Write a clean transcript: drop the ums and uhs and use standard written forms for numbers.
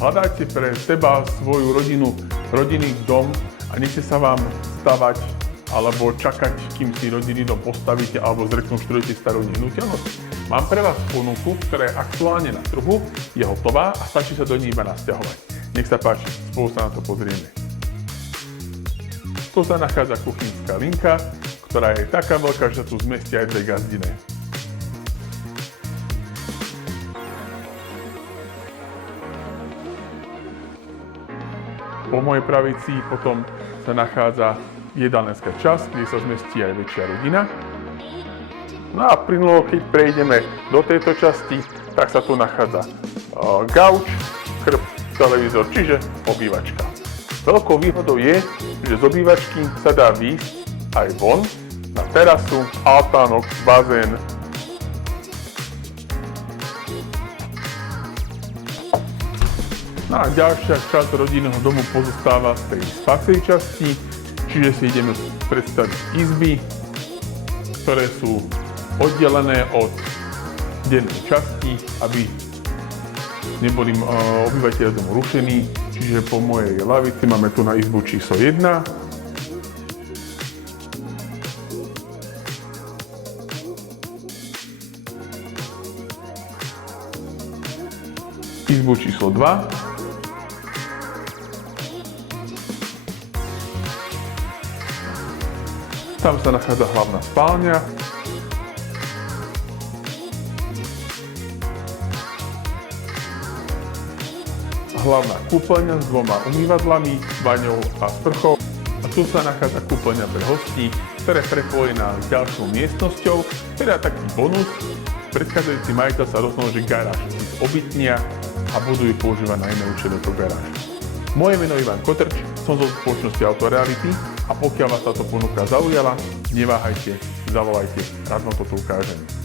Hľadajte pre seba svoju rodinu, rodinný dom a nechce sa vám stavať alebo čakať, kým si rodinný dom postavíte alebo zrekonštruujete starú nehnuteľnosť. Mám pre vás ponuku, ktorá je aktuálne na trhu, je hotová a stačí sa do nej iba nasťahovať. Nech sa páči, spolu sa na to pozrieme. Tu sa nachádza kuchynská linka, ktorá je taká veľká, že sa tu zmestia aj 2 gazdine. Po mojej pravici potom sa nachádza jedálenská časť, kde sa zmestí aj väčšia rodina. No a plynulo, keď prejdeme do tejto časti, tak sa tu nachádza gauč, krb, televízor, čiže obývačka. Veľkou výhodou je, že z obývačky sa dá výjsť aj von, na terasu, altánok, bazén. No a ďalšia časť rodinného domu pozostáva z tej spacej časti, čiže si ideme predstaviť izby, ktoré sú oddelené od dennej časti, aby neboli obyvateľia domu rušení. Čiže po mojej lavici máme tu na izbu číslo 1. Izbu číslo 2. Tam sa nachádza hlavná spálňa. Hlavná kúpeľňa s 2 umývadlami, baňou a sprchou. A tu sa nachádza kúpeľňa pre hostí, ktorá je prepojená s ďalšou miestnosťou, teda taký bonus. Predchádzajúci majiteľ sa rozhodol, že garáž obytnia a budú ju používať na iné účely ako garáž. Moje meno je Ivan Kotrč, som zo spoločnosti Autoreality a pokiaľ vás táto ponuka zaujala, neváhajte, zavolajte, rád vám to tu ukážem.